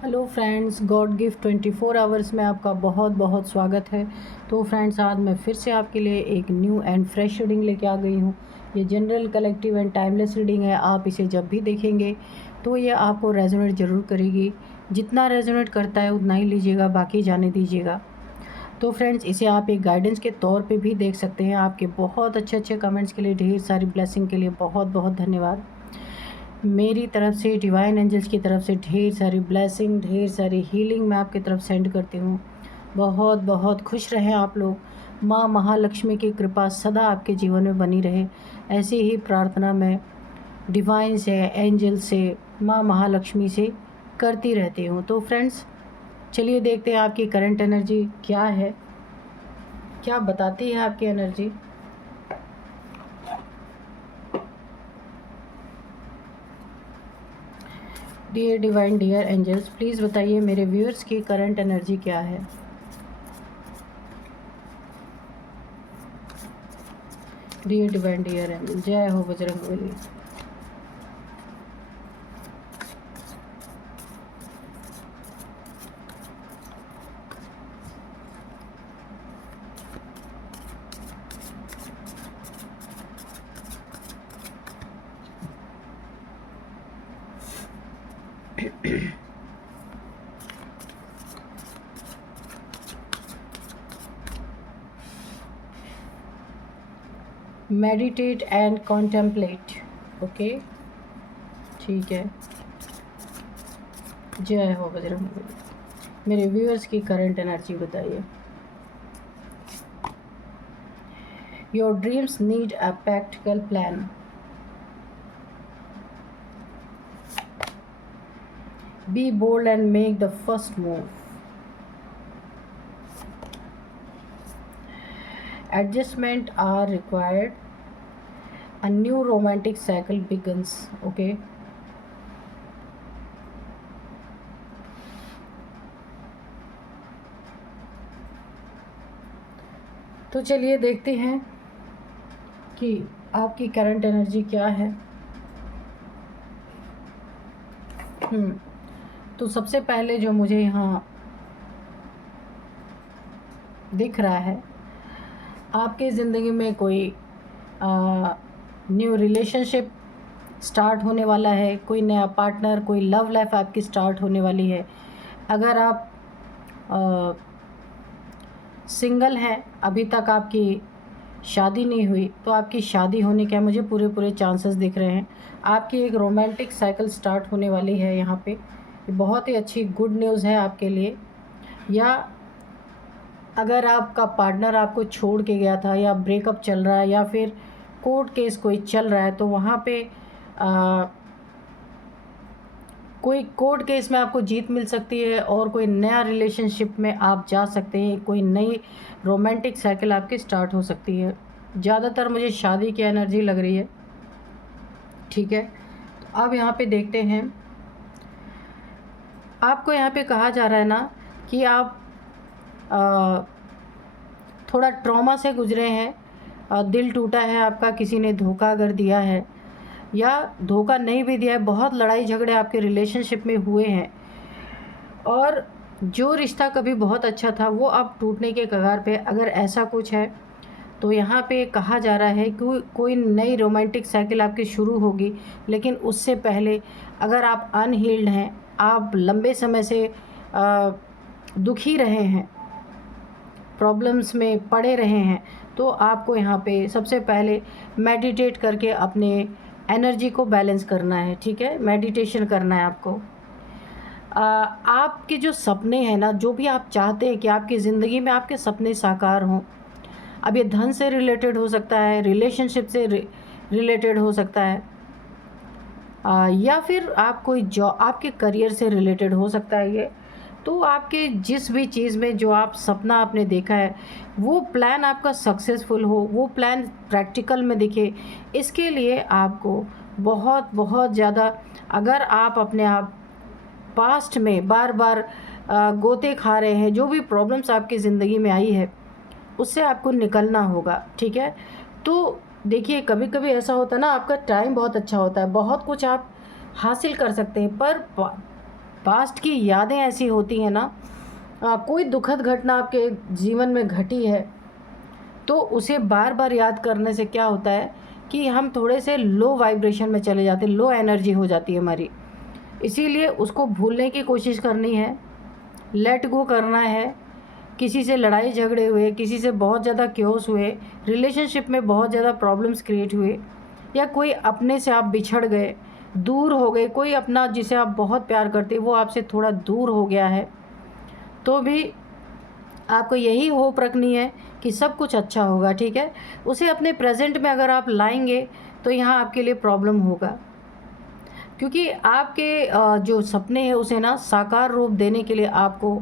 Hello friends, God gift 24 hours में आपका बहुत बहुत स्वागत है। तो फ्रेंड्स, आज मैं फिर से आपके लिए एक न्यू एंड फ्रेश रीडिंग लेके आ गई हूँ। ये general, collective and timeless reading है। आप इसे जब भी देखेंगे तो ये आपको रेजोनेट ज़रूर करेगी। जितना रेजोनेट करता है उतना ही लीजिएगा, बाकी जाने दीजिएगा। तो फ्रेंड्स, इसे आप एक गाइडेंस के तौर पे भी देख सकते हैं। आपके बहुत अच्छे अच्छे कमेंट्स के लिए, ढेर सारी ब्लेसिंग के लिए बहुत बहुत धन्यवाद। मेरी तरफ से, डिवाइन एंजल्स की तरफ से ढेर सारी ब्लेसिंग, ढेर सारी हीलिंग मैं आपकी तरफ सेंड करती हूँ। बहुत बहुत खुश रहें आप लोग। माँ महालक्ष्मी की कृपा सदा आपके जीवन में बनी रहे, ऐसी ही प्रार्थना मैं डिवाइन से, एंजल से, माँ महालक्ष्मी से करती रहती हूँ। तो फ्रेंड्स, चलिए देखते हैं आपकी करंट एनर्जी क्या है, क्या बताती है आपकी energy. Dear divine, dear angels, please बताइए मेरे व्यूअर्स की करंट एनर्जी क्या है। डियर डिवाइन, डियर एंजल, जय हो Bajrangbali. Meditate and contemplate. Okay, ठीक है। जय हो बजरंगबली। मेरे व्यूअर्स की करंट एनर्जी बताइए। Your dreams need a practical plan. Be bold and make the first move. Adjustment are required. A new romantic cycle begins. Okay. तो चलिए देखते हैं कि आपकी करंट एनर्जी क्या है। तो सबसे पहले जो मुझे यहाँ दिख रहा है, आपकी ज़िंदगी में कोई न्यू रिलेशनशिप स्टार्ट होने वाला है, कोई नया पार्टनर, कोई लव लाइफ आपकी स्टार्ट होने वाली है। अगर आप सिंगल हैं, अभी तक आपकी शादी नहीं हुई, तो आपकी शादी होने के मुझे पूरे चांसेस दिख रहे हैं। आपकी एक रोमांटिक साइकिल स्टार्ट होने वाली है यहाँ पे। बहुत ही अच्छी गुड न्यूज़ है आपके लिए। या अगर आपका पार्टनर आपको छोड़ के गया था, या ब्रेकअप चल रहा है, या फिर कोर्ट केस कोई चल रहा है, तो वहाँ पे कोई कोर्ट केस में आपको जीत मिल सकती है और कोई नया रिलेशनशिप में आप जा सकते हैं। कोई नई रोमांटिक साइकिल आपकी स्टार्ट हो सकती है। ज़्यादातर मुझे शादी की एनर्जी लग रही है। ठीक है, तो अब यहाँ पे देखते हैं। आपको यहाँ पे कहा जा रहा है ना कि आप थोड़ा ट्रॉमा से गुजरे हैं। दिल टूटा है आपका, किसी ने धोखा अगर दिया है या धोखा नहीं भी दिया है, बहुत लड़ाई झगड़े आपके रिलेशनशिप में हुए हैं, और जो रिश्ता कभी बहुत अच्छा था वो अब टूटने के कगार पे। अगर ऐसा कुछ है तो यहाँ पे कहा जा रहा है कि कोई नई रोमांटिक साइकिल आपकी शुरू होगी। लेकिन उससे पहले अगर आप अनहील्ड हैं, आप लंबे समय से दुखी रहे हैं, प्रॉब्लम्स में पड़े रहे हैं, तो आपको यहाँ पे सबसे पहले मेडिटेट करके अपने एनर्जी को बैलेंस करना है। ठीक है, मेडिटेशन करना है आपको। आपके जो सपने हैं ना, जो भी आप चाहते हैं कि आपकी ज़िंदगी में आपके सपने साकार हों, अब ये धन से रिलेटेड हो सकता है, रिलेशनशिप से रिलेटेड हो सकता है, या फिर आप कोई जॉब, आपके करियर से रिलेटेड हो सकता है ये। तो आपके जिस भी चीज़ में जो आप सपना आपने देखा है, वो प्लान आपका सक्सेसफुल हो, वो प्लान प्रैक्टिकल में दिखे, इसके लिए आपको बहुत बहुत ज़्यादा, अगर आप अपने आप पास्ट में बार बार गोते खा रहे हैं, जो भी प्रॉब्लम्स आपकी ज़िंदगी में आई है उससे आपको निकलना होगा। ठीक है, तो देखिए कभी कभी ऐसा होता है ना, आपका टाइम बहुत अच्छा होता है, बहुत कुछ आप हासिल कर सकते हैं, पर पास्ट की यादें ऐसी होती हैं ना, कोई दुखद घटना आपके जीवन में घटी है तो उसे बार बार याद करने से क्या होता है कि हम थोड़े से लो वाइब्रेशन में चले जाते हैं, लो एनर्जी हो जाती है हमारी। इसीलिए उसको भूलने की कोशिश करनी है, लेट गो करना है। किसी से लड़ाई झगड़े हुए, किसी से बहुत ज़्यादा क्योस हुए, रिलेशनशिप में बहुत ज़्यादा प्रॉब्लम्स क्रिएट हुए, या कोई अपने से आप बिछड़ गए, दूर हो गए, कोई अपना जिसे आप बहुत प्यार करते वो आपसे थोड़ा दूर हो गया है, तो भी आपको यही होप रखनी है कि सब कुछ अच्छा होगा, ठीक है। उसे अपने प्रेजेंट में अगर आप लाएंगे तो यहाँ आपके लिए प्रॉब्लम होगा, क्योंकि आपके जो सपने हैं उसे ना साकार रूप देने के लिए आपको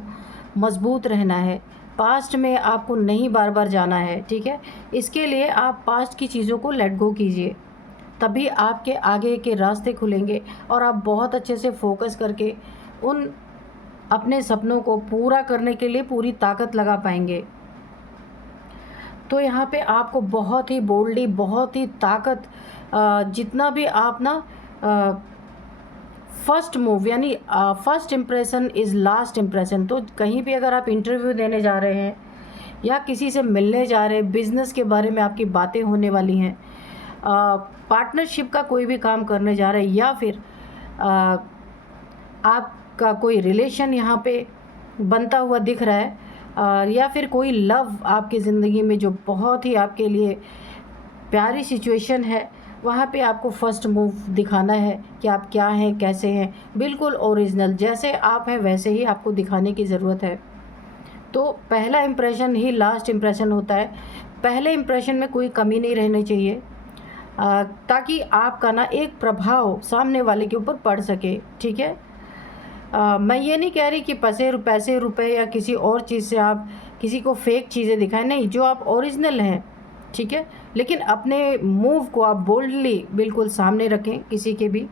मजबूत रहना है। पास्ट में आपको नहीं बार बार जाना है, ठीक है। इसके लिए आप पास्ट की चीज़ों को लेट गो कीजिए, तभी आपके आगे के रास्ते खुलेंगे और आप बहुत अच्छे से फोकस करके उन अपने सपनों को पूरा करने के लिए पूरी ताकत लगा पाएंगे। तो यहाँ पे आपको बहुत ही बोल्डली, बहुत ही जितना भी आप ना फर्स्ट मूव यानी first impression is last impression. तो कहीं भी अगर आप इंटरव्यू देने जा रहे हैं या किसी से मिलने जा रहे हैं, बिज़नेस के बारे में आपकी बातें होने वाली हैं, पार्टनरशिप का कोई भी काम करने जा रहे हैं, या फिर आपका कोई रिलेशन यहाँ पे बनता हुआ दिख रहा है, या फिर कोई लव आपकी ज़िंदगी में जो बहुत ही आपके लिए प्यारी सिचुएशन है, वहाँ पे आपको फर्स्ट मूव दिखाना है कि आप क्या हैं, कैसे हैं, बिल्कुल ओरिजिनल जैसे आप हैं वैसे ही आपको दिखाने की ज़रूरत है। तो पहला इम्प्रेशन ही लास्ट इम्प्रेशन होता है। पहले इम्प्रेशन में कोई कमी नहीं रहनी चाहिए, ताकि आपका ना एक प्रभाव सामने वाले के ऊपर पड़ सके, ठीक है। मैं ये नहीं कह रही कि पैसे रुपए या किसी और चीज़ से आप किसी को फेक चीज़ें दिखाएं, नहीं, जो आप ओरिजिनल हैं, ठीक है। लेकिन अपने मूव को आप बोल्डली बिल्कुल सामने रखें किसी के भी।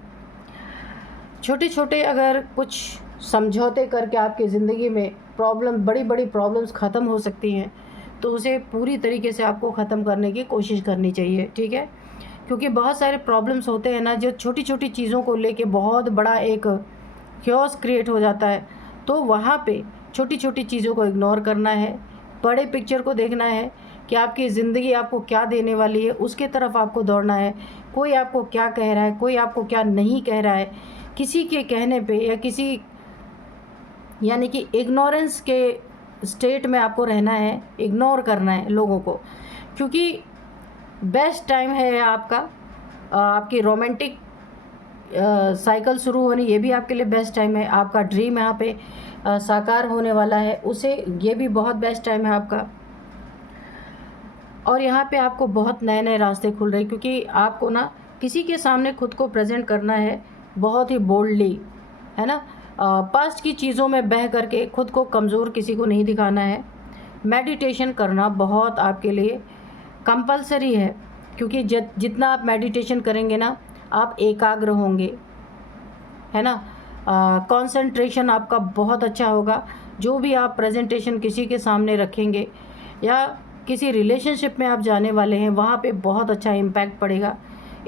छोटे छोटे अगर कुछ समझौते करके आपकी ज़िंदगी में बड़ी बड़ी प्रॉब्लम्स ख़त्म हो सकती हैं, तो उसे पूरी तरीके से आपको ख़त्म करने की कोशिश करनी चाहिए, ठीक है। क्योंकि बहुत सारे प्रॉब्लम्स होते हैं ना, जो छोटी छोटी चीज़ों को लेके बहुत बड़ा एक क्योस क्रिएट हो जाता है। तो वहाँ पे छोटी छोटी चीज़ों को इग्नोर करना है, बड़े पिक्चर को देखना है कि आपकी ज़िंदगी आपको क्या देने वाली है, उसके तरफ आपको दौड़ना है। कोई आपको क्या कह रहा है, कोई आपको क्या नहीं कह रहा है, किसी के कहने पे या किसी यानी कि इग्नोरेंस के स्टेट में आपको रहना है, इग्नोर करना है लोगों को। क्योंकि बेस्ट टाइम है आपका, आपकी रोमांटिक साइकिल शुरू होनी, ये भी आपके लिए बेस्ट टाइम है। आपका ड्रीम यहाँ पे साकार होने वाला है, उसे ये भी बहुत बेस्ट टाइम है आपका। और यहाँ पे आपको बहुत नए नए रास्ते खुल रहे हैं, क्योंकि आपको ना किसी के सामने खुद को प्रेजेंट करना है बहुत ही बोल्डली, है ना। पास्ट की चीज़ों में बह करके खुद को कमज़ोर किसी को नहीं दिखाना है। मेडिटेशन करना बहुत आपके लिए कंपलसरी है, क्योंकि जितना आप मेडिटेशन करेंगे ना, आप एकाग्र होंगे, है ना। कंसंट्रेशन आपका बहुत अच्छा होगा। जो भी आप प्रेजेंटेशन किसी के सामने रखेंगे या किसी रिलेशनशिप में आप जाने वाले हैं, वहाँ पे बहुत अच्छा इम्पैक्ट पड़ेगा।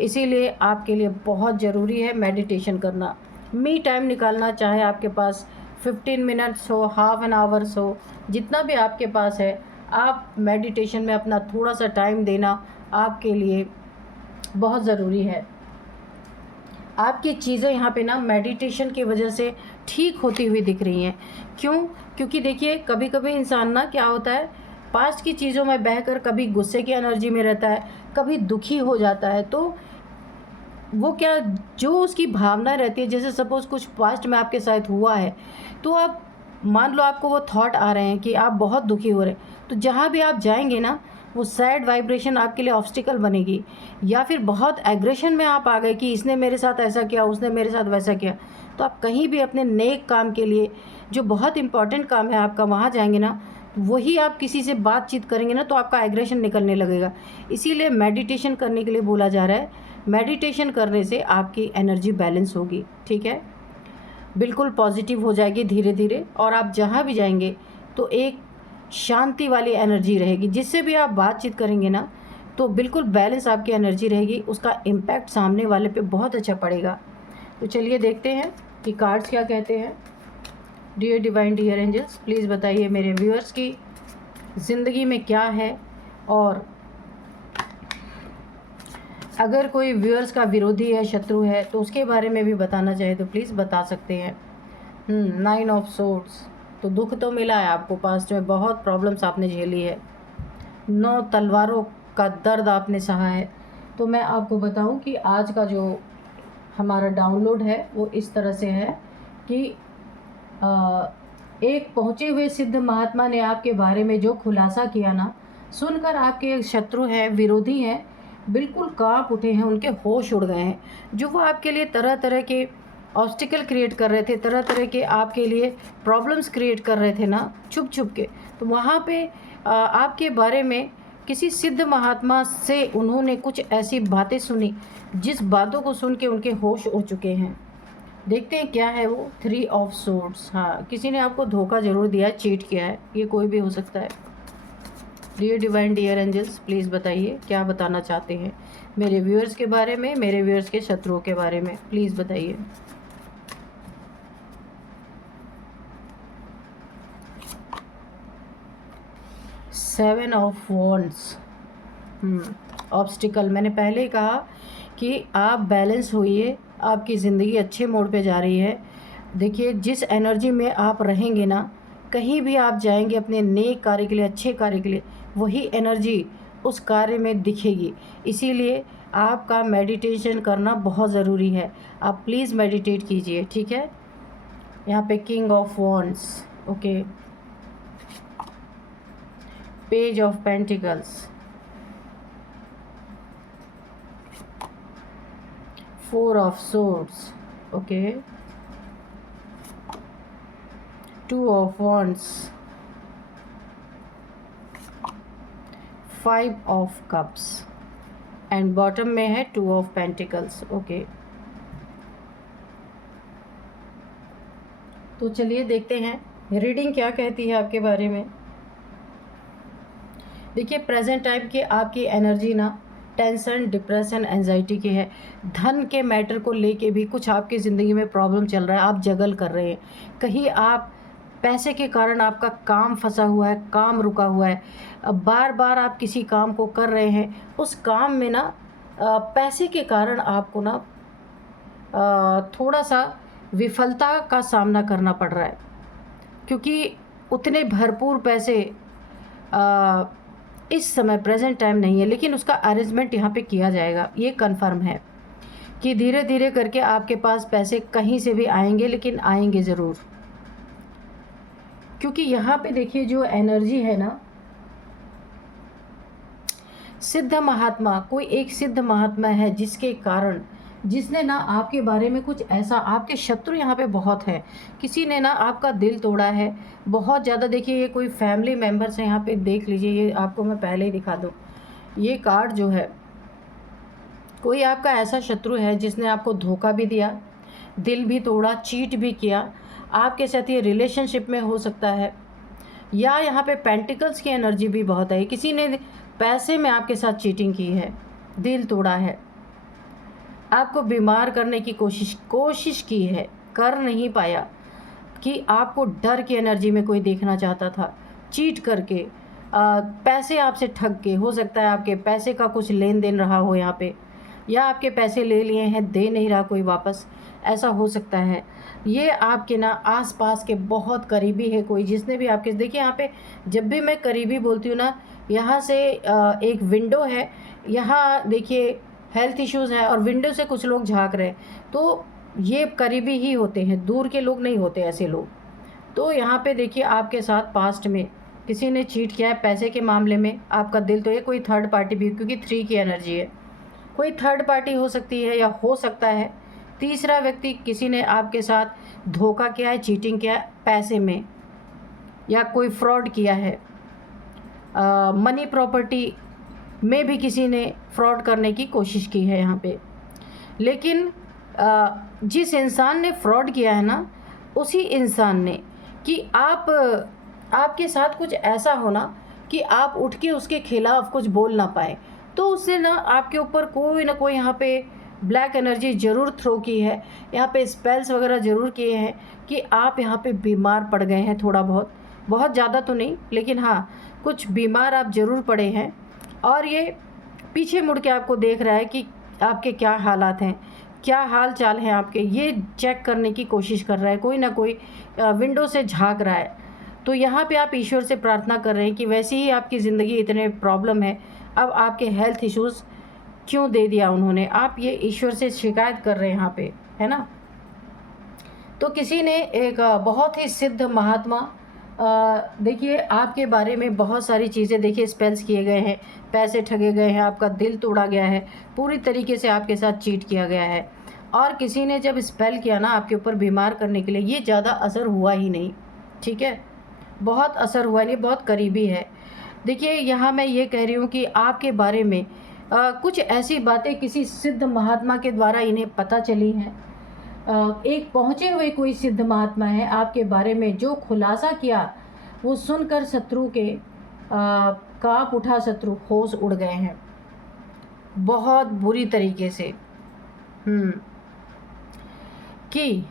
इसीलिए आपके लिए बहुत ज़रूरी है मेडिटेशन करना। मी टाइम निकालना, चाहे आपके पास 15 मिनट्स हो, हाफ एन आवर्स हो, जितना भी आपके पास है, आप मेडिटेशन में अपना थोड़ा सा टाइम देना आपके लिए बहुत ज़रूरी है। आपकी चीज़ें यहाँ पे ना मेडिटेशन की वजह से ठीक होती हुई दिख रही हैं। क्यों? क्योंकि देखिए, कभी कभी इंसान ना क्या होता है, पास्ट की चीज़ों में बहकर कभी गुस्से की एनर्जी में रहता है, कभी दुखी हो जाता है। तो वो क्या, जो उसकी भावना रहती है, जैसे सपोज़ कुछ पास्ट में आपके साथ हुआ है, तो आप मान लो आपको वो थॉट आ रहे हैं कि आप बहुत दुखी हो रहे हैं, तो जहाँ भी आप जाएंगे ना, वो सैड वाइब्रेशन आपके लिए ऑब्स्टिकल बनेगी। या फिर बहुत एग्रेशन में आप आ गए कि इसने मेरे साथ ऐसा किया, उसने मेरे साथ वैसा किया, तो आप कहीं भी अपने नेक काम के लिए, जो बहुत इंपॉर्टेंट काम है आपका, वहाँ जाएंगे ना, वही आप किसी से बातचीत करेंगे ना, तो आपका एग्रेशन निकलने लगेगा। इसीलिए मेडिटेशन करने के लिए बोला जा रहा है। मेडिटेशन करने से आपकी एनर्जी बैलेंस होगी, ठीक है, बिल्कुल पॉजिटिव हो जाएगी धीरे धीरे। और आप जहाँ भी जाएंगे तो एक शांति वाली एनर्जी रहेगी, जिससे भी आप बातचीत करेंगे ना, तो बिल्कुल बैलेंस आपकी एनर्जी रहेगी, उसका इम्पैक्ट सामने वाले पे बहुत अच्छा पड़ेगा। तो चलिए देखते हैं कि कार्ड्स क्या कहते हैं। Dear divine dear angels, please बताइए मेरे व्यूअर्स की ज़िंदगी में क्या है, और अगर कोई व्यूअर्स का विरोधी है, शत्रु है, तो उसके बारे में भी बताना चाहे तो प्लीज़ बता सकते हैं। 9 ऑफ सोर्ड्स, तो दुख तो मिला है आपको, पास्ट में बहुत प्रॉब्लम्स आपने झेली है। 9 तलवारों का दर्द आपने सहा है। तो मैं आपको बताऊं कि आज का जो हमारा डाउनलोड है वो इस तरह से है कि एक पहुँचे हुए सिद्ध महात्मा ने आपके बारे में जो खुलासा किया ना, सुनकर आपके शत्रु हैं, विरोधी हैं, बिल्कुल कांप उठे हैं, उनके होश उड़ गए हैं। जो वो आपके लिए तरह तरह के ऑब्स्टिकल क्रिएट कर रहे थे, तरह तरह के आपके लिए प्रॉब्लम्स क्रिएट कर रहे थे ना, छुप छुप के, तो वहाँ पे आपके बारे में किसी सिद्ध महात्मा से उन्होंने कुछ ऐसी बातें सुनी जिस बातों को सुन के उनके होश उड़ चुके हैं। देखते हैं क्या है वो। 3 ऑफ सोर्ड्स, हाँ, किसी ने आपको धोखा ज़रूर दिया है, चीट किया है, ये कोई भी हो सकता है। Dear divine dear angels, please बताइए क्या बताना चाहते हैं मेरे व्यूअर्स के बारे में, मेरे व्यूअर्स के शत्रुओं के बारे में, प्लीज़ बताइए। सेवन ऑफ वॉन्ड्स, ऑब्स्टिकल, मैंने पहले ही कहा कि आप बैलेंस होइए, आपकी ज़िंदगी अच्छे मोड़ पे जा रही है। देखिए, जिस एनर्जी में आप रहेंगे ना, कहीं भी आप जाएंगे अपने नेक कार्य के लिए, अच्छे कार्य के लिए, वही एनर्जी उस कार्य में दिखेगी। इसीलिए आपका मेडिटेशन करना बहुत ज़रूरी है। आप प्लीज़ मेडिटेट कीजिए, ठीक है। यहाँ पे king of wands, okay, page of pentacles, 4 of swords, okay, 2 of wands, 5 of cups, and bottom में है 2 ऑफ पेंटिकल्स, ओके। तो चलिए देखते हैं रीडिंग क्या कहती है आपके बारे में। देखिए, प्रेजेंट टाइम की आपकी एनर्जी ना टेंशन, डिप्रेशन, एंजाइटी की है। धन के मैटर को लेके भी कुछ आपकी ज़िंदगी में प्रॉब्लम चल रहा है, आप जगल कर रहे हैं। कहीं आप पैसे के कारण आपका काम फंसा हुआ है, काम रुका हुआ है, बार बार आप किसी काम को कर रहे हैं, उस काम में ना पैसे के कारण आपको ना थोड़ा सा विफलता का सामना करना पड़ रहा है, क्योंकि उतने भरपूर पैसे इस समय प्रेजेंट टाइम नहीं है, लेकिन उसका अरेंजमेंट यहाँ पे किया जाएगा। ये कंफर्म है कि धीरे धीरे करके आपके पास पैसे कहीं से भी आएंगे, लेकिन आएंगे ज़रूर। क्योंकि यहाँ पे देखिए जो एनर्जी है ना, सिद्ध महात्मा, कोई एक सिद्ध महात्मा है जिसके कारण, जिसने ना आपके बारे में कुछ ऐसा, आपके शत्रु यहाँ पे बहुत है, किसी ने ना आपका दिल तोड़ा है बहुत ज़्यादा। देखिए, ये कोई फैमिली मेम्बर्स हैं, यहाँ पे देख लीजिए, ये आपको मैं पहले ही दिखा दूँ, ये कार्ड जो है, कोई आपका ऐसा शत्रु है जिसने आपको धोखा भी दिया, दिल भी तोड़ा, चीट भी किया। आपके साथ ये रिलेशनशिप में हो सकता है, या यहाँ पे पेंटिकल्स की एनर्जी भी बहुत है, किसी ने पैसे में आपके साथ चीटिंग की है, दिल तोड़ा है, आपको बीमार करने की कोशिश की है, कर नहीं पाया, कि आपको डर की एनर्जी में कोई देखना चाहता था, चीट करके पैसे आपसे ठग के, हो सकता है आपके पैसे का कुछ लेन देन रहा हो यहाँ पे, या आपके पैसे ले लिए हैं, दे नहीं रहा कोई वापस, ऐसा हो सकता है। ये आपके ना आसपास के बहुत करीबी है कोई, जिसने भी आपके, देखिए यहाँ पे जब भी मैं करीबी बोलती हूँ ना, यहाँ से एक विंडो है, यहाँ देखिए हेल्थ इश्यूज़ हैं, और विंडो से कुछ लोग झांक रहे हैं, तो ये करीबी ही होते हैं, दूर के लोग नहीं होते ऐसे लोग। तो यहाँ पे देखिए आपके साथ पास्ट में किसी ने चीट किया है पैसे के मामले में, आपका दिल, तो ये कोई थर्ड पार्टी भी, क्योंकि 3 की एनर्जी है, कोई थर्ड पार्टी हो सकती है, या हो सकता है तीसरा व्यक्ति, किसी ने आपके साथ धोखा किया है, चीटिंग किया है पैसे में, या कोई फ्रॉड किया है, मनी प्रॉपर्टी में भी किसी ने फ्रॉड करने की कोशिश की है यहाँ पे। लेकिन जिस इंसान ने फ्रॉड किया है ना, उसी इंसान ने, कि आपके साथ कुछ ऐसा होना कि आप उठ के उसके खिलाफ कुछ बोल ना पाए, तो उससे ना आपके ऊपर कोई ना कोई यहाँ पे ब्लैक एनर्जी ज़रूर थ्रो की है, यहाँ पे स्पेल्स वगैरह ज़रूर किए हैं कि आप यहाँ पे बीमार पड़ गए हैं थोड़ा बहुत, बहुत ज़्यादा तो नहीं, लेकिन हाँ कुछ बीमार आप ज़रूर पड़े हैं। और ये पीछे मुड़ के आपको देख रहा है कि आपके क्या हालात हैं, क्या हाल चाल हैं आपके, ये चेक करने की कोशिश कर रहा है, कोई ना कोई विंडो से झांक रहा है। तो यहाँ पे आप ईश्वर से प्रार्थना कर रहे हैं कि वैसे ही आपकी ज़िंदगी इतने प्रॉब्लम है, अब आपके हेल्थ इश्यूज़ क्यों दे दिया उन्होंने, आप ये ईश्वर से शिकायत कर रहे हैं यहाँ पे, है ना। तो किसी ने एक बहुत ही सिद्ध महात्मा, देखिए आपके बारे में बहुत सारी चीज़ें, देखिए स्पेल्स किए गए हैं, पैसे ठगे गए हैं, आपका दिल तोड़ा गया है, पूरी तरीके से आपके साथ चीट किया गया है। और किसी ने जब स्पेल किया ना आपके ऊपर बीमार करने के लिए, ये ज़्यादा असर हुआ ही नहीं, ठीक है, बहुत असर हुआ नहीं, बहुत करीबी है। देखिए यहाँ मैं ये कह रही हूँ कि आपके बारे में कुछ ऐसी बातें किसी सिद्ध महात्मा के द्वारा इन्हें पता चली हैं। एक पहुँचे हुए कोई सिद्ध महात्मा है आपके बारे में, जो खुलासा किया वो सुनकर शत्रु के कांप उठा, शत्रु होश उड़ गए हैं बहुत बुरी तरीके से। कि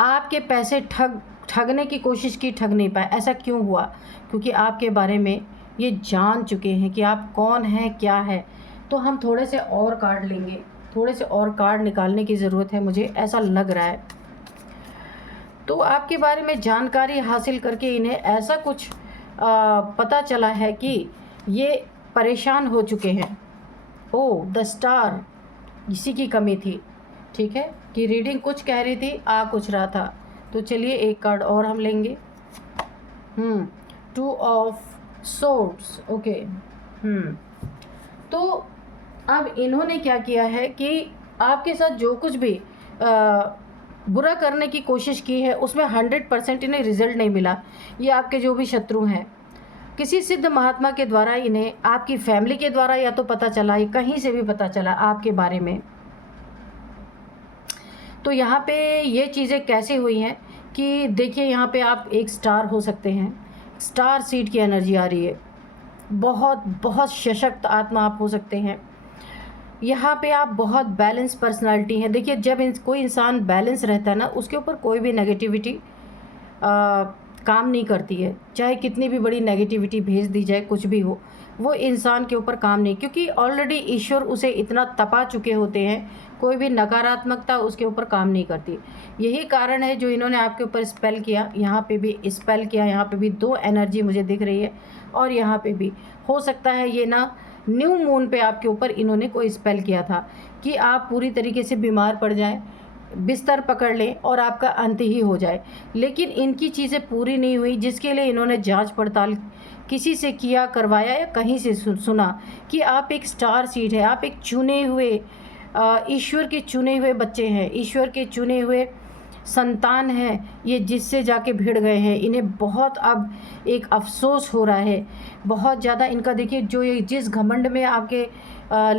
आपके पैसे ठगने की कोशिश की, ठग नहीं पाए। ऐसा क्यों हुआ? क्योंकि आपके बारे में ये जान चुके हैं कि आप कौन हैं, क्या है। तो हम थोड़े से और कार्ड लेंगे, थोड़े से और कार्ड निकालने की ज़रूरत है, मुझे ऐसा लग रहा है। तो आपके बारे में जानकारी हासिल करके इन्हें ऐसा कुछ पता चला है कि ये परेशान हो चुके हैं। ओ द स्टार, इसी की कमी थी, ठीक है, कि रीडिंग कुछ कह रही थी, आ कुछ रहा था। तो चलिए एक कार्ड और हम लेंगे। 2 ऑफ सोर्ड्स, ओके। तो अब इन्होंने क्या किया है कि आपके साथ जो कुछ भी बुरा करने की कोशिश की है उसमें 100% इन्हें रिजल्ट नहीं मिला। ये आपके जो भी शत्रु हैं, किसी सिद्ध महात्मा के द्वारा इन्हें, आपकी फैमिली के द्वारा या तो पता चला, या कहीं से भी पता चला आपके बारे में। तो यहाँ पे ये चीज़ें कैसे हुई हैं कि देखिए यहाँ पे आप एक स्टार हो सकते हैं, स्टार सीड की एनर्जी आ रही है, बहुत बहुत सशक्त आत्मा आप हो सकते हैं। यहाँ पे आप बहुत बैलेंस पर्सनालिटी हैं। देखिए जब कोई इंसान बैलेंस रहता है ना, उसके ऊपर कोई भी नेगेटिविटी काम नहीं करती है, चाहे कितनी भी बड़ी नेगेटिविटी भेज दी जाए, कुछ भी हो, वो इंसान के ऊपर काम नहीं, क्योंकि ऑलरेडी ईश्वर उसे इतना तपा चुके होते हैं, कोई भी नकारात्मकता उसके ऊपर काम नहीं करती। यही कारण है जो इन्होंने आपके ऊपर स्पेल किया, यहाँ पे भी स्पेल किया, यहाँ पे भी 2 एनर्जी मुझे दिख रही है, और यहाँ पे भी हो सकता है ये ना न्यू मून पे आपके ऊपर इन्होंने कोई स्पेल किया था कि आप पूरी तरीके से बीमार पड़ जाएं, बिस्तर पकड़ लें और आपका अंत ही हो जाए। लेकिन इनकी चीज़ें पूरी नहीं हुई, जिसके लिए इन्होंने जांच पड़ताल किसी से किया, करवाया, या कहीं से सुना कि आप एक स्टार सीड है, आप एक चुने हुए ईश्वर के चुने हुए बच्चे हैं, ईश्वर के चुने हुए संतान हैं, ये जिससे जाके भिड़ गए हैं। इन्हें बहुत अब एक अफसोस हो रहा है, बहुत ज़्यादा इनका। देखिए जो ये जिस घमंड में आपके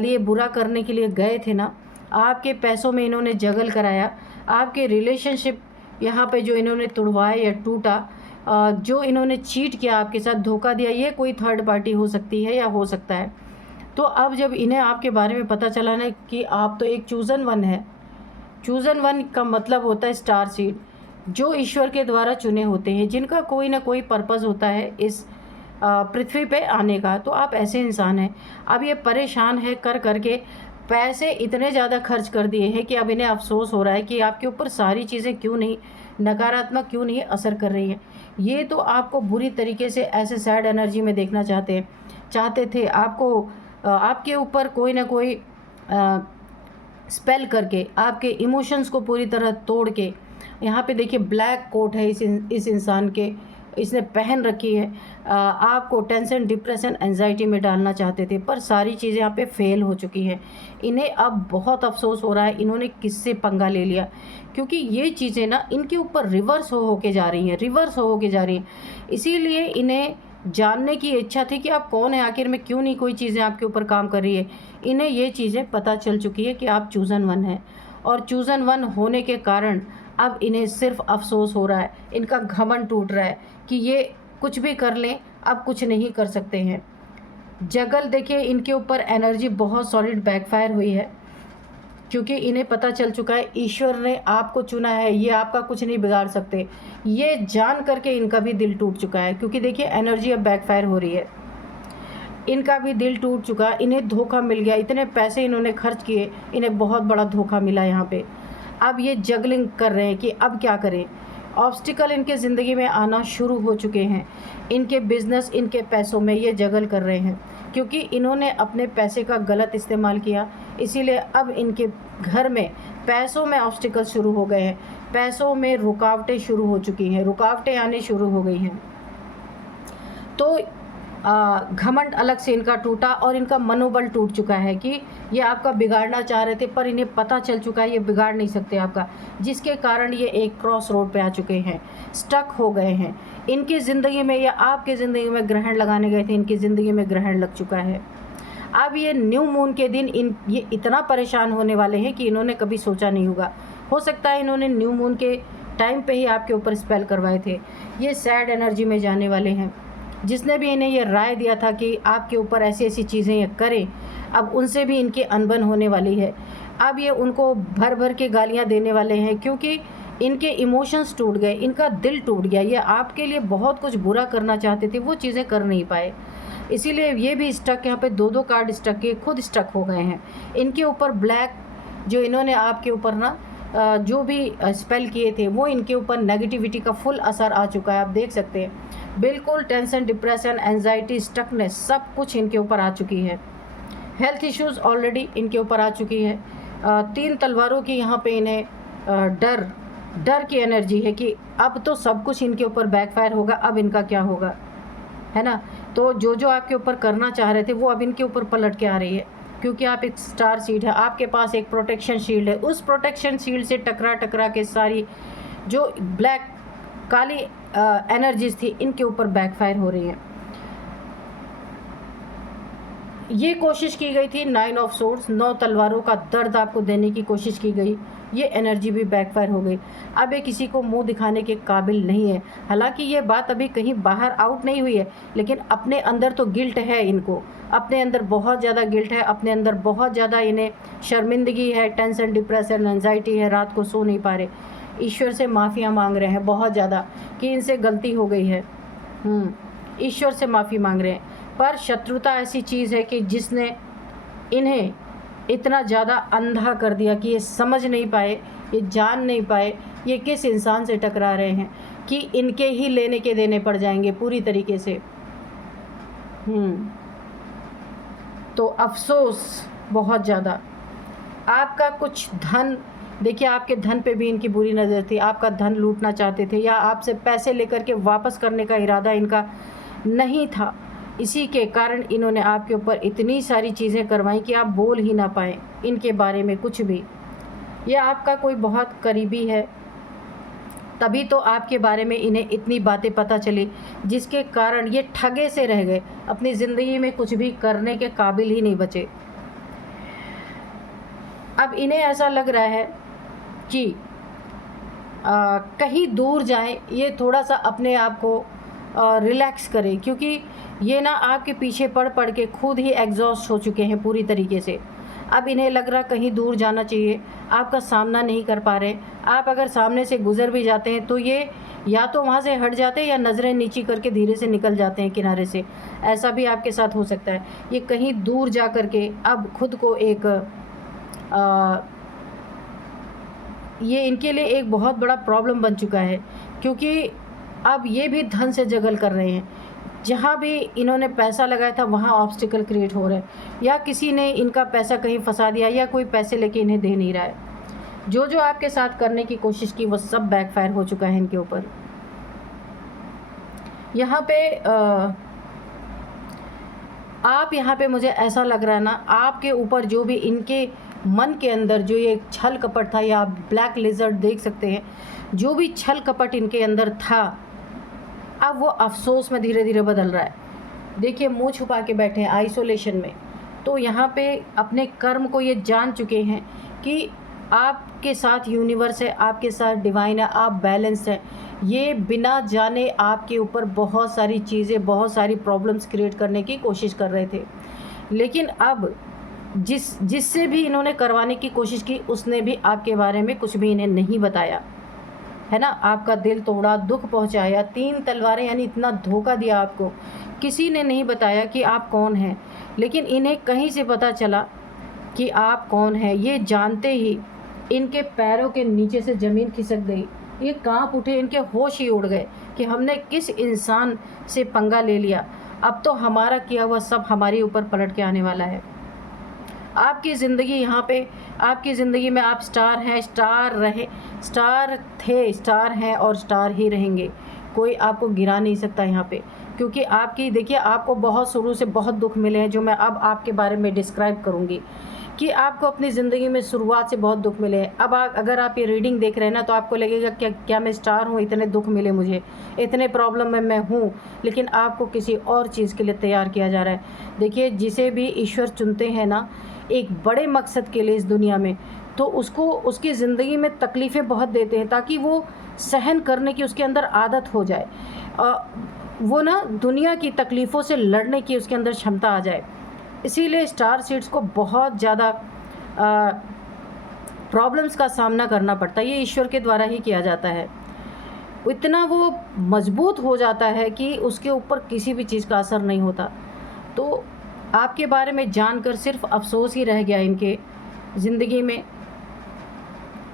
लिए बुरा करने के लिए गए थे ना, आपके पैसों में इन्होंने जगल कराया, आपके रिलेशनशिप यहाँ पे जो इन्होंने तोड़वाए या टूटा, जो इन्होंने चीट किया, आपके साथ धोखा दिया, ये कोई थर्ड पार्टी हो सकती है या हो सकता है। तो अब जब इन्हें आपके बारे में पता चला ना कि आप तो एक चूज़न वन है, चूज़न वन का मतलब होता है स्टार सीड, जो ईश्वर के द्वारा चुने होते हैं, जिनका कोई ना कोई पर्पज़ होता है इस पृथ्वी पे आने का। तो आप ऐसे इंसान हैं। अब ये परेशान है, कर करके पैसे इतने ज़्यादा खर्च कर दिए हैं कि अब इन्हें अफसोस हो रहा है कि आपके ऊपर सारी चीज़ें क्यों नहीं, नकारात्मक क्यों नहीं असर कर रही हैं। ये तो आपको बुरी तरीके से ऐसे सैड एनर्जी में देखना चाहते थे, आपको आपके ऊपर कोई ना कोई स्पेल करके आपके इमोशंस को पूरी तरह तोड़ के। यहाँ पे देखिए ब्लैक कोट है इस इंसान के, इसने पहन रखी है, आपको टेंशन, डिप्रेशन, एंजाइटी में डालना चाहते थे, पर सारी चीज़ें यहाँ पे फेल हो चुकी हैं। इन्हें अब बहुत अफसोस हो रहा है, इन्होंने किससे पंगा ले लिया, क्योंकि ये चीज़ें ना इनके ऊपर रिवर्स हो के जा रही हैं, रिवर्स हो के जा रही हैं। इसीलिए इन्हें जानने की इच्छा थी कि आप कौन है आखिर में, क्यों नहीं कोई चीज़ें आपके ऊपर काम कर रही है। इन्हें ये चीज़ें पता चल चुकी है कि आप चूज़न वन हैं, और चूज़न वन होने के कारण अब इन्हें सिर्फ अफसोस हो रहा है, इनका घमंड टूट रहा है कि ये कुछ भी कर लें, अब कुछ नहीं कर सकते हैं। जगल देखिए इनके ऊपर एनर्जी बहुत सॉलिड बैकफायर हुई है, क्योंकि इन्हें पता चल चुका है ईश्वर ने आपको चुना है, ये आपका कुछ नहीं बिगाड़ सकते। ये जान करके इनका भी दिल टूट चुका है, क्योंकि देखिए एनर्जी अब बैकफायर हो रही है। इनका भी दिल टूट चुका, इन्हें धोखा मिल गया, इतने पैसे इन्होंने खर्च किए, इन्हें बहुत बड़ा धोखा मिला यहाँ पे। अब ये जगलिंग कर रहे हैं कि अब क्या करें। ऑब्स्टिकल इनके ज़िंदगी में आना शुरू हो चुके हैं, इनके बिज़नेस, इनके पैसों में ये जगल कर रहे हैं, क्योंकि इन्होंने अपने पैसे का गलत इस्तेमाल किया। इसीलिए अब इनके घर में पैसों में ऑब्स्टिकल शुरू हो गए हैं, पैसों में रुकावटें शुरू हो चुकी हैं, रुकावटें आने शुरू हो गई हैं। तो घमंड अलग से इनका टूटा और इनका मनोबल टूट चुका है कि ये आपका बिगाड़ना चाह रहे थे, पर इन्हें पता चल चुका है ये बिगाड़ नहीं सकते आपका, जिसके कारण ये एक क्रॉस रोड पे आ चुके हैं, स्टक हो गए हैं। इनकी ज़िंदगी में या आपकी ज़िंदगी में ग्रहण लगाने गए थे, इनकी ज़िंदगी में ग्रहण लग चुका है। अब ये न्यू मून के दिन ये इतना परेशान होने वाले हैं कि इन्होंने कभी सोचा नहीं होगा। हो सकता है इन्होंने न्यू मून के टाइम पे ही आपके ऊपर स्पेल करवाए थे। ये सैड एनर्जी में जाने वाले हैं। जिसने भी इन्हें ये राय दिया था कि आपके ऊपर ऐसी ऐसी चीज़ें ये करें, अब उनसे भी इनकी अनबन होने वाली है। अब ये उनको भर भर के गालियाँ देने वाले हैं, क्योंकि इनके इमोशंस टूट गए, इनका दिल टूट गया। ये आपके लिए बहुत कुछ बुरा करना चाहते थे, वो चीज़ें कर नहीं पाए, इसीलिए ये भी स्टक, यहाँ पे दो कार्ड स्टक के खुद स्टक हो गए हैं। इनके ऊपर ब्लैक, जो इन्होंने आपके ऊपर ना जो भी स्पेल किए थे, वो इनके ऊपर नेगेटिविटी का फुल असर आ चुका है। आप देख सकते हैं बिल्कुल टेंशन, डिप्रेशन, एंजाइटी, स्टकनेस सब कुछ इनके ऊपर आ चुकी है। हेल्थ इश्यूज़ ऑलरेडी इनके ऊपर आ चुकी है। 3 तलवारों की यहाँ पे इन्हें डर की एनर्जी है कि अब तो सब कुछ इनके ऊपर बैकफायर होगा, अब इनका क्या होगा, है ना। तो जो आपके ऊपर करना चाह रहे थे वो अब इनके ऊपर पलट के आ रही है, क्योंकि आप एक स्टार सीड है, आपके पास एक प्रोटेक्शन शील्ड है। उस प्रोटेक्शन शील्ड से टकरा के सारी जो ब्लैक काली एनर्जीज थी इनके ऊपर बैकफायर हो रही हैं। ये कोशिश की गई थी 9 ऑफ सोर्ड्स, 9 तलवारों का दर्द आपको देने की कोशिश की गई, ये एनर्जी भी बैकफायर हो गई। अब ये किसी को मुंह दिखाने के काबिल नहीं है। हालांकि ये बात अभी कहीं बाहर आउट नहीं हुई है, लेकिन अपने अंदर तो गिल्ट है इनको, अपने अंदर बहुत ज़्यादा गिल्ट है, अपने अंदर बहुत ज़्यादा इन्हें शर्मिंदगी है, टेंशन, डिप्रेशन, एंजाइटी है, रात को सो नहीं पा रहे। ईश्वर से माफ़ियाँ मांग रहे हैं बहुत ज़्यादा कि इनसे गलती हो गई है। ईश्वर से माफ़ी मांग रहे हैं, पर शत्रुता ऐसी चीज़ है कि जिसने इन्हें इतना ज़्यादा अंधा कर दिया कि ये समझ नहीं पाए, ये जान नहीं पाए ये किस इंसान से टकरा रहे हैं, कि इनके ही लेने के देने पड़ जाएंगे पूरी तरीके से। तो अफसोस बहुत ज़्यादा। आपका कुछ धन, देखिए आपके धन पे भी इनकी बुरी नज़र थी, आपका धन लूटना चाहते थे या आपसे पैसे लेकर के वापस करने का इरादा इनका नहीं था। इसी के कारण इन्होंने आपके ऊपर इतनी सारी चीज़ें करवाई कि आप बोल ही ना पाएँ इनके बारे में कुछ भी। ये आपका कोई बहुत करीबी है, तभी तो आपके बारे में इन्हें इतनी बातें पता चली, जिसके कारण ये ठगे से रह गए, अपनी ज़िंदगी में कुछ भी करने के काबिल ही नहीं बचे। अब इन्हें ऐसा लग रहा है कि कहीं दूर जाएं, ये थोड़ा सा अपने आप को रिलैक्स करें, क्योंकि ये ना आपके पीछे पड़ के खुद ही एग्जॉस्ट हो चुके हैं पूरी तरीके से। अब इन्हें लग रहा कहीं दूर जाना चाहिए, आपका सामना नहीं कर पा रहे। आप अगर सामने से गुज़र भी जाते हैं तो ये या तो वहाँ से हट जाते हैं या नज़रें नीची करके धीरे से निकल जाते हैं किनारे से, ऐसा भी आपके साथ हो सकता है। ये कहीं दूर जा कर के अब खुद को एक ये इनके लिए एक बहुत बड़ा प्रॉब्लम बन चुका है, क्योंकि अब ये भी धन से जगल कर रहे हैं। जहाँ भी इन्होंने पैसा लगाया था वहाँ ऑब्स्टिकल क्रिएट हो रहे हैं, या किसी ने इनका पैसा कहीं फंसा दिया, या कोई पैसे लेके इन्हें दे नहीं रहा है। जो आपके साथ करने की कोशिश की वो सब बैकफायर हो चुका है इनके ऊपर। यहाँ पे मुझे ऐसा लग रहा है ना, आपके ऊपर जो भी इनके मन के अंदर जो ये छल कपट था, या आप ब्लैक लिजर्ड देख सकते हैं, जो भी छल कपट इनके अंदर था, अब वो अफसोस में धीरे धीरे बदल रहा है। देखिए मुंह छुपा के बैठे हैं आइसोलेशन में, तो यहाँ पे अपने कर्म को ये जान चुके हैं कि आपके साथ यूनिवर्स है, आपके साथ डिवाइन है, आप बैलेंस हैं। ये बिना जाने आपके ऊपर बहुत सारी चीज़ें, बहुत सारी प्रॉब्लम्स क्रिएट करने की कोशिश कर रहे थे, लेकिन अब जिससे भी इन्होंने करवाने की कोशिश की उसने भी आपके बारे में कुछ भी इन्हें नहीं बताया, है ना। आपका दिल तोड़ा, दुख पहुंचाया, 3 तलवारें यानी इतना धोखा दिया आपको। किसी ने नहीं बताया कि आप कौन हैं, लेकिन इन्हें कहीं से पता चला कि आप कौन हैं। ये जानते ही इनके पैरों के नीचे से ज़मीन खिसक गई, ये कांप उठे, इनके होश ही उड़ गए कि हमने किस इंसान से पंगा ले लिया। अब तो हमारा किया हुआ सब हमारे ऊपर पलट के आने वाला है। आपकी ज़िंदगी यहाँ पे, आपकी ज़िंदगी में आप स्टार हैं, स्टार रहे, स्टार थे, स्टार हैं और स्टार ही रहेंगे। कोई आपको गिरा नहीं सकता यहाँ पे, क्योंकि आपकी देखिए, आपको बहुत शुरू से बहुत दुख मिले हैं, जो मैं अब आपके बारे में डिस्क्राइब करूँगी कि आपको अपनी ज़िंदगी में शुरुआत से बहुत दुख मिले हैं। अब अगर आप ये रीडिंग देख रहे हैं ना, तो आपको लगेगा क्या मैं स्टार हूँ, इतने दुख मिले मुझे, इतने प्रॉब्लम में मैं हूँ, लेकिन आपको किसी और चीज़ के लिए तैयार किया जा रहा है। देखिए, जिसे भी ईश्वर चुनते हैं ना एक बड़े मकसद के लिए इस दुनिया में, तो उसको उसकी ज़िंदगी में तकलीफ़ें बहुत देते हैं, ताकि वो सहन करने की उसके अंदर आदत हो जाए, वो ना दुनिया की तकलीफ़ों से लड़ने की उसके अंदर क्षमता आ जाए। इसीलिए स्टार सीड्स को बहुत ज़्यादा प्रॉब्लम्स का सामना करना पड़ता है। ये ईश्वर के द्वारा ही किया जाता है। इतना वो मजबूत हो जाता है कि उसके ऊपर किसी भी चीज़ का असर नहीं होता। तो आपके बारे में जानकर सिर्फ अफसोस ही रह गया इनके ज़िंदगी में।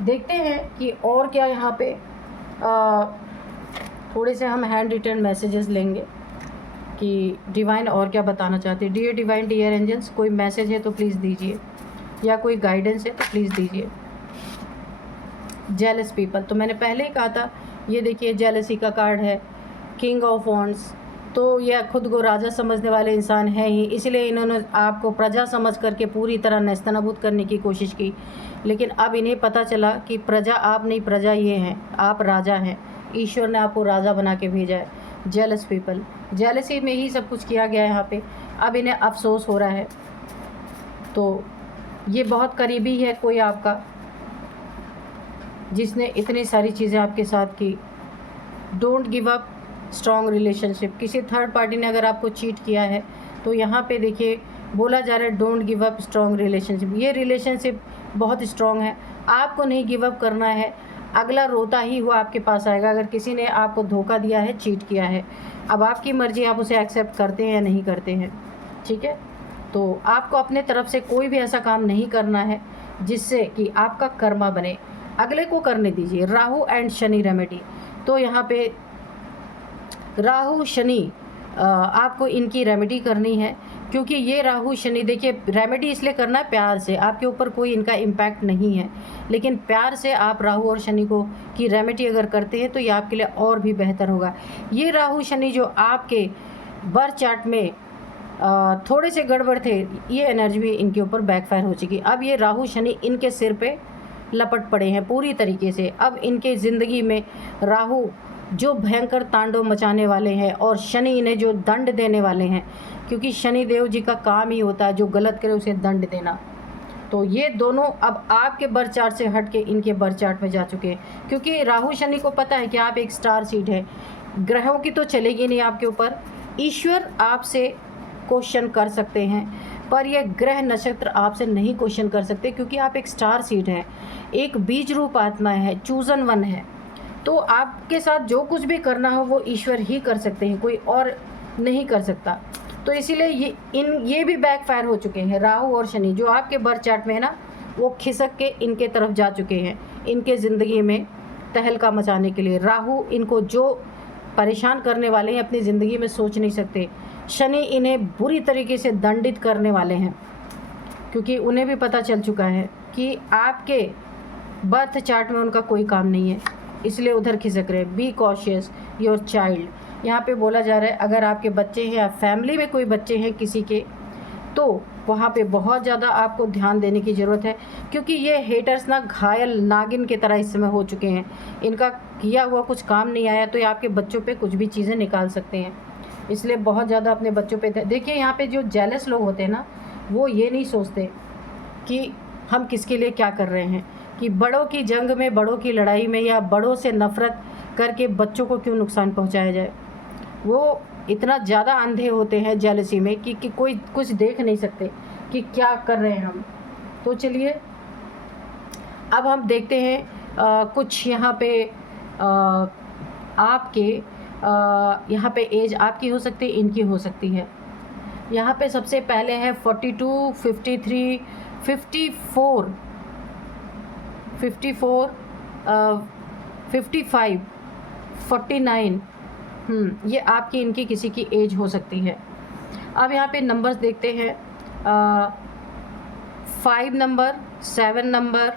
देखते हैं कि और क्या यहाँ पे थोड़े से हम हैंड रिटन मैसेजेस लेंगे कि डिवाइन और क्या बताना चाहते हैं। डियर डिवाइन, डियर एंजल्स, कोई मैसेज है तो प्लीज़ दीजिए, या कोई गाइडेंस है तो प्लीज़ दीजिए। जेलस पीपल, तो मैंने पहले ही कहा था, ये देखिए जेलसी का कार्ड है, किंग ऑफ वॉन्ड्स। तो यह खुद को राजा समझने वाले इंसान हैं ही, इसलिए इन्होंने आपको प्रजा समझ करके पूरी तरह नेस्तनाबूद करने की कोशिश की। लेकिन अब इन्हें पता चला कि प्रजा आप नहीं, प्रजा ये हैं, आप राजा हैं। ईश्वर ने आपको राजा बना के भेजा है। जेलस पीपल, जेलसी में ही सब कुछ किया गया है यहाँ पे। अब इन्हें अफसोस हो रहा है। तो ये बहुत करीबी है कोई आपका, जिसने इतनी सारी चीज़ें आपके साथ की। Don't give up strong relationship, किसी थर्ड पार्टी ने अगर आपको चीट किया है तो यहाँ पे देखिए बोला जा रहा है don't give up strong relationship. ये रिलेशनशिप बहुत स्ट्रॉन्ग है, आपको नहीं गिव अप करना है। अगला रोता ही हुआ आपके पास आएगा अगर किसी ने आपको धोखा दिया है, चीट किया है। अब आपकी मर्ज़ी, आप उसे एक्सेप्ट करते हैं या नहीं करते हैं, ठीक है। तो आपको अपने तरफ से कोई भी ऐसा काम नहीं करना है जिससे कि आपका कर्मा बने, अगले को करने दीजिए। राहु एंड शनि रेमेडी, तो यहाँ पे राहु शनि आपको इनकी रेमेडी करनी है, क्योंकि ये राहु शनि, देखिए रेमेडी इसलिए करना है प्यार से, आपके ऊपर कोई इनका इम्पैक्ट नहीं है, लेकिन प्यार से आप राहु और शनि को की रेमेडी अगर करते हैं तो ये आपके लिए और भी बेहतर होगा। ये राहु शनि जो आपके बर्थ चार्ट में थोड़े से गड़बड़ थे, ये एनर्जी भी इनके ऊपर बैकफायर हो चुकी। अब ये राहु शनि इनके सिर पे लपट पड़े हैं पूरी तरीके से। अब इनके ज़िंदगी में राहु जो भयंकर तांडव मचाने वाले हैं और शनि इन्हें जो दंड देने वाले हैं, क्योंकि शनि देव जी का काम ही होता है जो गलत करे उसे दंड देना। तो ये दोनों अब आपके बर्थ चार्ट से हट के इनके बर्थ चार्ट में जा चुके हैं, क्योंकि राहु शनि को पता है कि आप एक स्टार सीड है। ग्रहों की तो चलेगी नहीं आपके ऊपर, ईश्वर आपसे क्वेश्चन कर सकते हैं, पर यह ग्रह नक्षत्र आपसे नहीं क्वेश्चन कर सकते, क्योंकि आप एक स्टार सीड हैं, एक बीज रूप आत्मा है, चूजन वन है। तो आपके साथ जो कुछ भी करना हो वो ईश्वर ही कर सकते हैं, कोई और नहीं कर सकता। तो इसीलिए ये भी बैकफायर हो चुके हैं। राहु और शनि जो आपके बर्थ चार्ट में है ना, वो खिसक के इनके तरफ जा चुके हैं, इनके ज़िंदगी में तहलका मचाने के लिए। राहु इनको जो परेशान करने वाले हैं अपनी ज़िंदगी में सोच नहीं सकते। शनि इन्हें बुरी तरीके से दंडित करने वाले हैं, क्योंकि उन्हें भी पता चल चुका है कि आपके बर्थ चार्ट में उनका कोई काम नहीं है, इसलिए उधर खिसक रहे। बी कॉशियस योर चाइल्ड, यहाँ पे बोला जा रहा है अगर आपके बच्चे हैं या फैमिली में कोई बच्चे हैं किसी के, तो वहाँ पे बहुत ज़्यादा आपको ध्यान देने की ज़रूरत है, क्योंकि ये हेटर्स ना घायल नागिन की तरह इस समय हो चुके हैं। इनका किया हुआ कुछ काम नहीं आया तो ये आपके बच्चों पे कुछ भी चीज़ें निकाल सकते हैं, इसलिए बहुत ज़्यादा अपने बच्चों पे देखिए। यहाँ पे जो जेलस लोग होते हैं ना, वो ये नहीं सोचते कि हम किसके लिए क्या कर रहे हैं, कि बड़ों की जंग में, बड़ों की लड़ाई में या बड़ों से नफ़रत करके बच्चों को क्यों नुकसान पहुँचाया जाए। वो इतना ज़्यादा अंधे होते हैं जेलसी में कि कोई कुछ देख नहीं सकते। कि क्या कर रहे हैं हम। तो चलिए अब हम देखते हैं कुछ यहाँ पे आपके यहाँ पे एज आपकी हो सकती है, इनकी हो सकती है। यहाँ पे सबसे पहले है 42, 53, 54, 54, 55, 49। ये आपकी इनकी किसी की एज हो सकती है। अब यहाँ पे नंबर्स देखते हैं। 5 number, 7 number,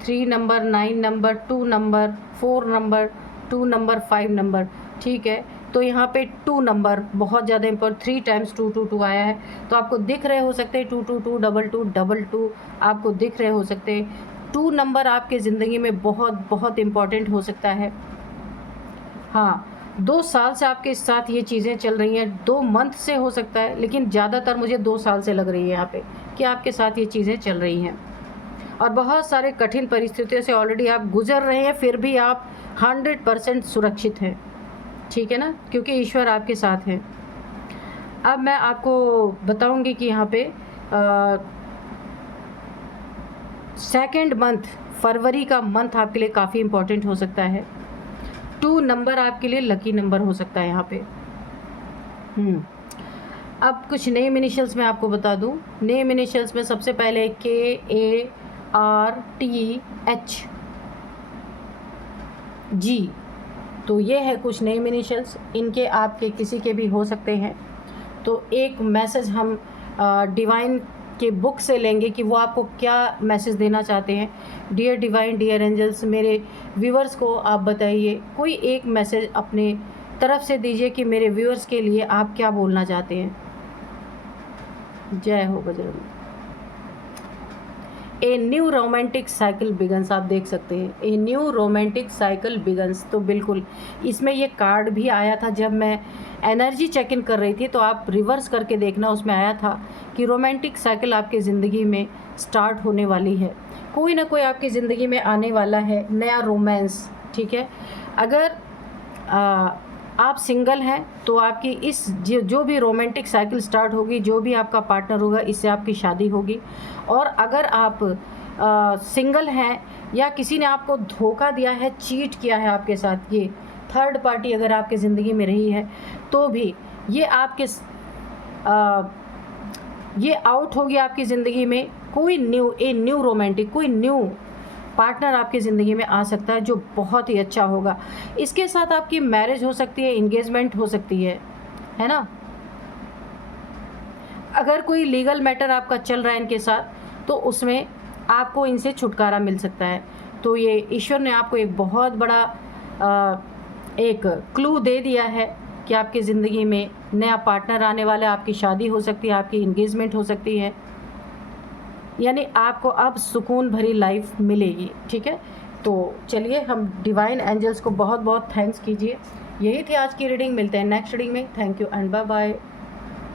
3 number, 9 number, 2 number, 4 number, 2 number, 5 number. ठीक है, तो यहाँ पे 2 नंबर बहुत ज़्यादा इम्पोर्टेंट, 3 टाइम्स 2 2 2 आया है। तो आपको दिख रहे हो सकते हैं 2 2 2 2 2 2 2 आपको दिख रहे हो सकते हैं। 2 नंबर आपके ज़िंदगी में बहुत बहुत इम्पॉर्टेंट हो सकता है। हाँ, 2 साल से आपके साथ ये चीज़ें चल रही हैं, 2 मंथ से हो सकता है, लेकिन ज़्यादातर मुझे 2 साल से लग रही है यहाँ पे कि आपके साथ ये चीज़ें चल रही हैं। और बहुत सारे कठिन परिस्थितियों से ऑलरेडी आप गुजर रहे हैं, फिर भी आप 100% सुरक्षित हैं। ठीक है ना, क्योंकि ईश्वर आपके साथ हैं। अब मैं आपको बताऊंगी कि यहाँ पे सेकंड मंथ, फरवरी का मंथ आपके लिए काफ़ी इम्पोर्टेंट हो सकता है। 2 नंबर आपके लिए लकी नंबर हो सकता है यहाँ पे। अब कुछ नेम इनिशियल्स मैं आपको बता दूं। नेम इनिशियल्स में सबसे पहले KARTH G। तो ये है कुछ नेम इनिशियल्स, इनके आपके किसी के भी हो सकते हैं। तो एक मैसेज हम डिवाइन के बुक से लेंगे कि वो आपको क्या मैसेज देना चाहते हैं। डियर डिवाइन, डियर एंजल्स, मेरे व्यूअर्स को आप बताइए, कोई एक मैसेज अपने तरफ से दीजिए कि मेरे व्यूअर्स के लिए आप क्या बोलना चाहते हैं। जय हो Bajrang. A new romantic cycle begins, आप देख सकते हैं a new romantic cycle begins. तो बिल्कुल इसमें ये कार्ड भी आया था जब मैं एनर्जी चेक इन कर रही थी, तो आप रिवर्स करके देखना, उसमें आया था कि रोमांटिक साइकिल आपकी ज़िंदगी में स्टार्ट होने वाली है। कोई ना कोई आपकी ज़िंदगी में आने वाला है, नया रोमांस। ठीक है, अगर आप सिंगल हैं तो आपकी इस जो भी रोमांटिक साइकिल स्टार्ट होगी, जो भी आपका पार्टनर होगा, इससे आपकी शादी होगी। और अगर आप सिंगल हैं या किसी ने आपको धोखा दिया है, चीट किया है आपके साथ, ये थर्ड पार्टी अगर आपकी ज़िंदगी में रही है, तो भी ये आपके ये आउट होगी आपकी ज़िंदगी में। कोई न्यू रोमांटिक, कोई न्यू पार्टनर आपकी ज़िंदगी में आ सकता है जो बहुत ही अच्छा होगा। इसके साथ आपकी मैरिज हो सकती है, इंगेजमेंट हो सकती है ना। अगर कोई लीगल मैटर आपका चल रहा है इनके साथ, तो उसमें आपको इनसे छुटकारा मिल सकता है। तो ये ईश्वर ने आपको एक बहुत बड़ा एक क्लू दे दिया है कि आपकी ज़िंदगी में नया पार्टनर आने वाला है, आपकी शादी हो सकती है, आपकी इंगेजमेंट हो सकती है, यानी आपको अब सुकून भरी लाइफ मिलेगी। ठीक है, तो चलिए हम डिवाइन एंजल्स को बहुत बहुत थैंक्स कीजिए। यही थी आज की रीडिंग, मिलते हैं नेक्स्ट रीडिंग में। Thank you and bye bye.